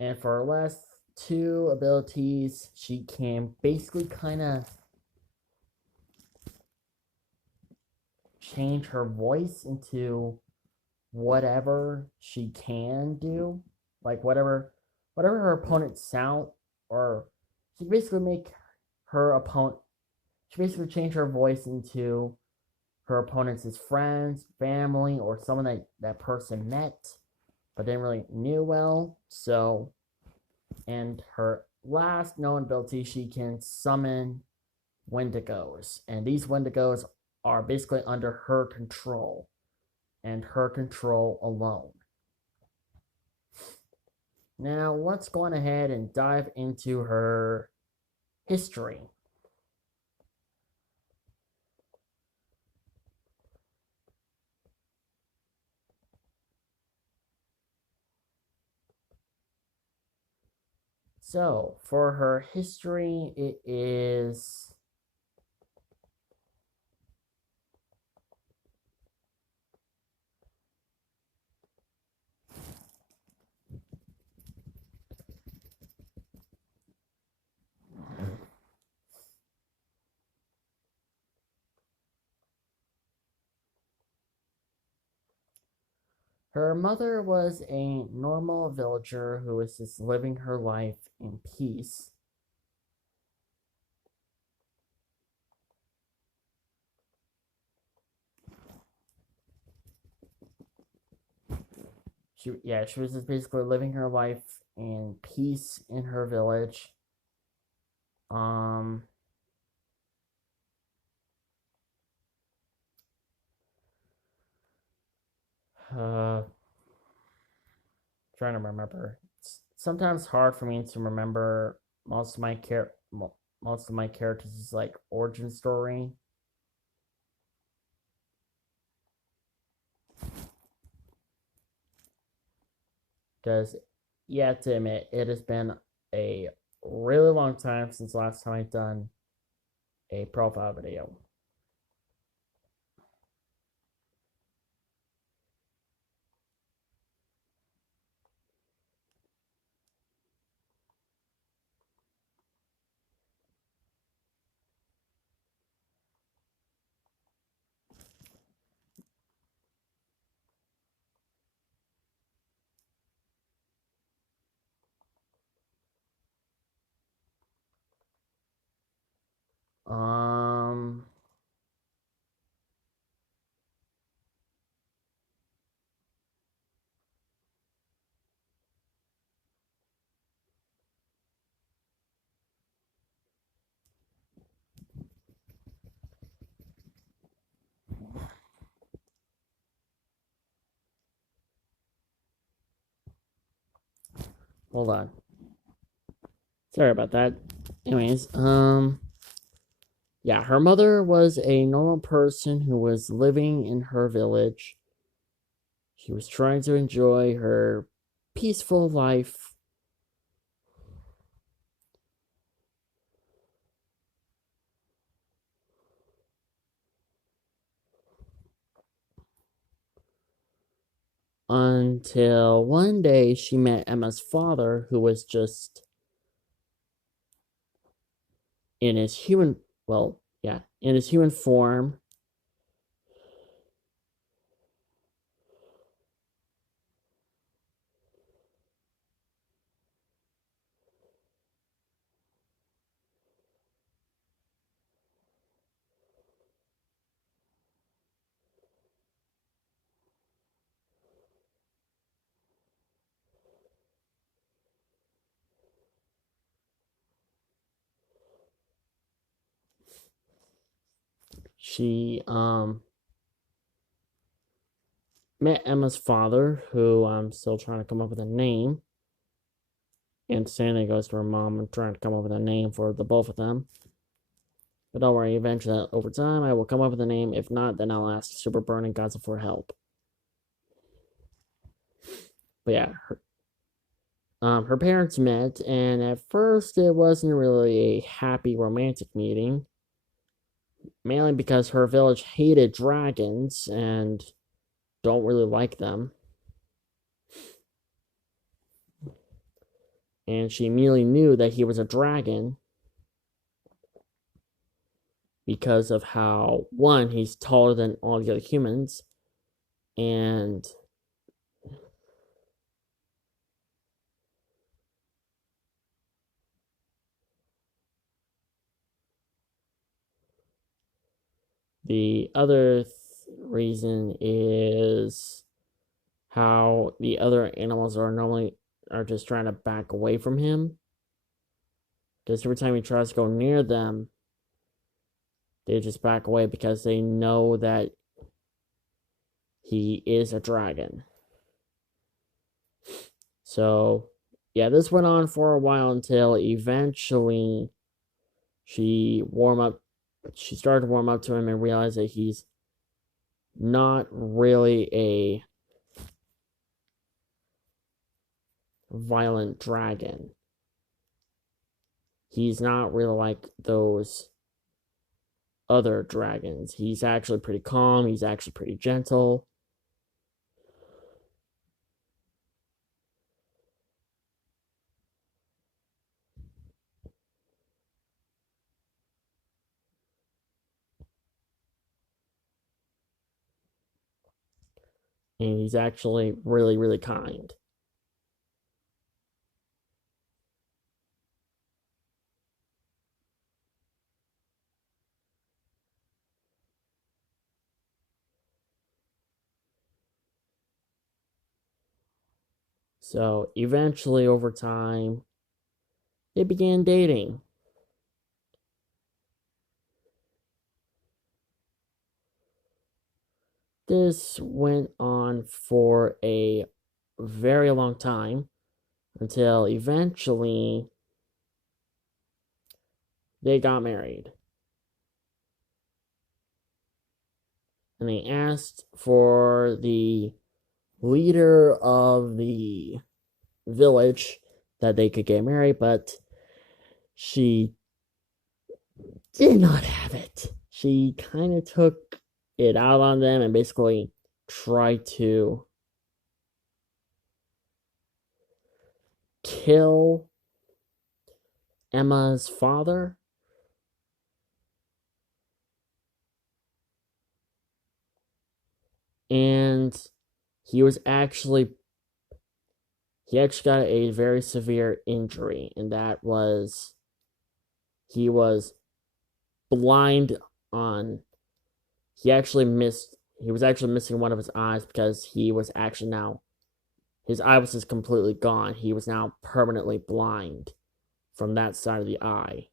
And for her last two abilities, she can basically kind of change her voice into whatever she can do, like whatever her opponent sound, or she basically make her opponent. She basically change her voice into her opponent's friends, family, or someone that person met but didn't really knew well. So, and her last known ability, she can summon Wendigos, and these Wendigos are basically under her control and her control alone. Now, let's go on ahead and dive into her history. So, for her history, it is her mother was a normal villager who was just living her life in peace. She was just basically living her life in peace in her village. Um, uh, trying to remember. It's sometimes hard for me to remember most of my most of my characters' like origin story. Because, yeah, to admit, it has been a really long time since the last time I've done a profile video. Um, hold on. Sorry about that. Anyways, yeah, her mother was a normal person who was living in her village. She was trying to enjoy her peaceful life until one day she met Emma's father, who was just in his human, well, yeah, in his human form. She met Emma's father, who I'm still trying to come up with a name. And Sandy goes to her mom and trying to come up with a name for the both of them. But don't worry, eventually, over time, I will come up with a name. If not, then I'll ask Super Burn and Godzilla for help. But yeah, her parents met, and at first it wasn't really a happy romantic meeting. Mainly because her village hated dragons and don't really like them. and she immediately knew that he was a dragon because of how, one, he's taller than all the other humans, and the other reason is how the other animals are just trying to back away from him. Because every time he tries to go near them, they just back away because they know that he is a dragon. So, yeah, this went on for a while until eventually she started to warm up to him and realized that he's not really a violent dragon. He's not really like those other dragons. He's actually pretty calm, he's actually pretty gentle. And he's actually really, really kind. So eventually, over time, they began dating. This went on for a very long time until eventually they got married. And they asked for the leader of the village that they could get married, but she did not have it. She kind of took it out on them and basically tried to kill Emma's father. And he actually got a very severe injury, and that was he was blind on he was actually missing one of his eyes because he was actually now his eye was just completely gone. He was now permanently blind from that side of the eye.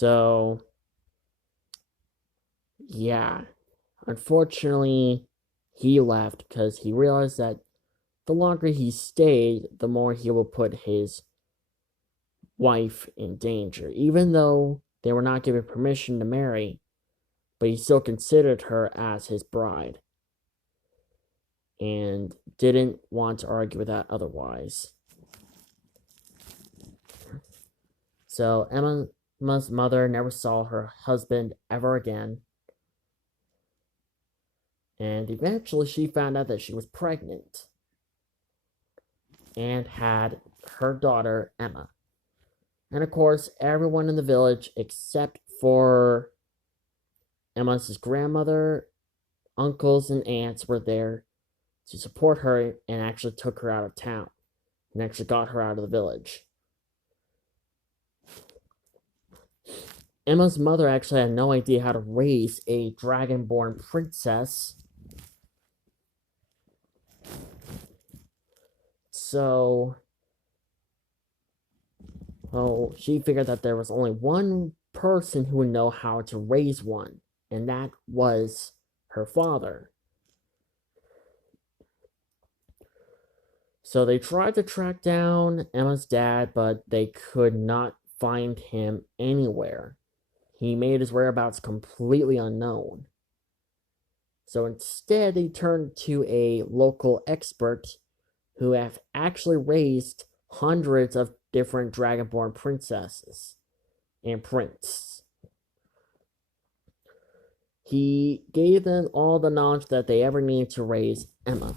So, yeah, unfortunately, he left because he realized that the longer he stayed, the more he will put his wife in danger. Even though they were not given permission to marry, but he still considered her as his bride and didn't want to argue with that otherwise. So Emma's mother never saw her husband ever again. And eventually she found out that she was pregnant and had her daughter, Emma. And of course, everyone in the village, except for Emma's grandmother, uncles, and aunts, were there to support her and actually took her out of town and actually got her out of the village. Emma's mother actually had no idea how to raise a dragonborn princess. So, she figured that there was only one person who would know how to raise one, and that was her father. So they tried to track down Emma's dad, but they could not find him anywhere. He made his whereabouts completely unknown. So instead, he turned to a local expert who have actually raised hundreds of different dragonborn princesses and prince. He gave them all the knowledge that they ever needed to raise Emma.